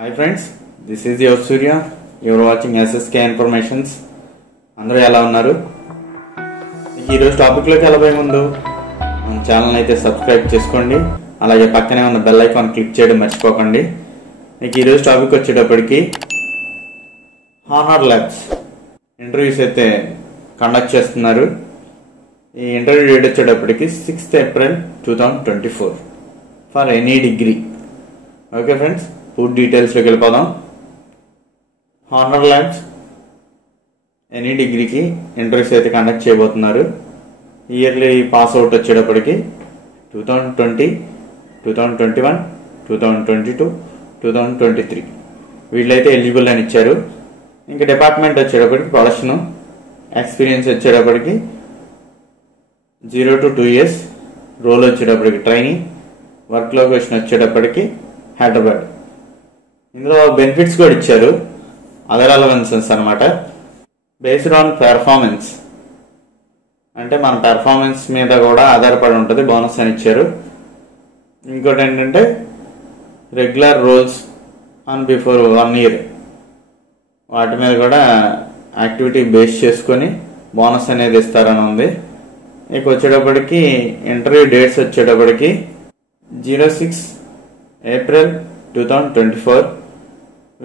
Hi friends, this is your Surya. You are watching SSK Informations. అందరూ ఎలా ఉన్నారు? ఈరోజు టాపిక్లోకి వెళ్ళబోయే ముందు మన ఛానల్ అయితే సబ్స్క్రైబ్ చేసుకోండి, అలాగే పక్కనే ఉన్న బెల్ ఐకాన్ క్లిక్ చేయడం మర్చిపోకండి. మీకు ఈరోజు టాపిక్ వచ్చేటప్పటికి హానర్ ల్యాబ్స్ ఇంటర్వ్యూస్ అయితే కండక్ట్ చేస్తున్నారు. ఈ ఇంటర్వ్యూ డేట్ వచ్చేటప్పటికి 6th April 2024 for any degree. Okay friends, పూర్తి డీటెయిల్స్లోకి వెళ్ళిపోదాం. హానర్ ల్యాబ్స్ ఎనీ డిగ్రీకి ఇంటర్వ్యూస్ అయితే కండక్ట్ చేయబోతున్నారు. ఇయర్లీ పాస్ అవుట్ వచ్చేటప్పటికి 2020, 2021, 2022, 2023 వీళ్ళైతే ఎలిజిబుల్ అని ఇచ్చారు. ఇంకా డిపార్ట్మెంట్ వచ్చేటప్పటికి ప్రొడక్షన్, ఎక్స్పీరియన్స్ వచ్చేటప్పటికి 0 to 2 years, రోల్ వచ్చేటప్పటికి ట్రైనింగ్, వర్క్ లొకేషన్ వచ్చేటప్పటికి హైదరాబాద్. ఇందులో బెనిఫిట్స్ కూడా ఇచ్చారు, అదర్ అలవెన్సెస్ అనమాట. బేస్డ్ ఆన్ పెర్ఫార్మెన్స్, అంటే మన పెర్ఫార్మెన్స్ మీద కూడా ఆధారపడి ఉంటుంది, బోనస్ అని ఇచ్చారు. ఇంకోటి ఏంటంటే regular rolls on before 1 year, వాటి మీద కూడా యాక్టివిటీ బేస్ చేసుకొని బోనస్ అనేది ఇస్తారని ఉంది. ఇక వచ్చేటప్పటికి ఇంటర్వ్యూ డేట్స్ వచ్చేటప్పటికి 06 April 2024,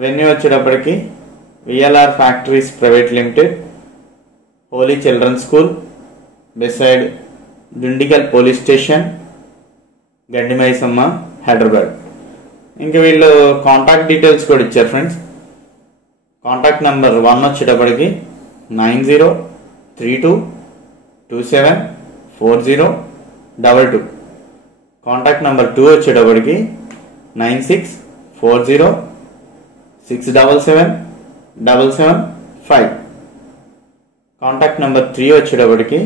వెన్యూ వచ్చేటప్పటికి VLR factories private limited, holy children school beside Dundigal police station, Gandimaisamma, Hyderabad. ఇంకా వీళ్ళు కాంటాక్ట్ డీటెయిల్స్ కూడా ఇచ్చారు ఫ్రెండ్స్. కాంటాక్ట్ నెంబర్ 1 వచ్చేటప్పటికి 9032274022. కాంటాక్ట్ నెంబర్ 2 వచ్చేటప్పటికి 9640677775. కాంటాక్ట్ నెంబర్ 3 వచ్చేటప్పటికి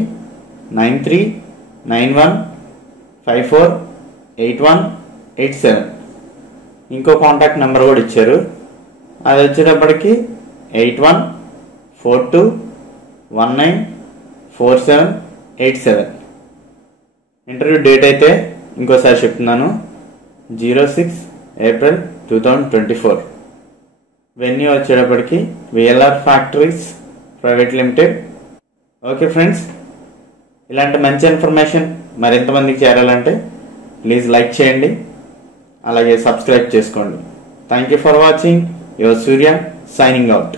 9391548187. ఇంకో కాంటాక్ట్ నెంబర్ కూడా ఇచ్చారు, అది వచ్చేటప్పటికి 8142194787. ఇంటర్వ్యూ డేట్ అయితే ఇంకోసారి చెప్తున్నాను, 06 April 2024. వెన్యూ వచ్చేటప్పటికి VLR factories private limited. Okay friends, ఇలాంటి మంచి ఇన్ఫర్మేషన్ మరింతమందికి చేరాలంటే ప్లీజ్ లైక్ చేయండి, అలాగే సబ్స్క్రైబ్ చేసుకోండి. Thank you for watching. Your Surya signing out.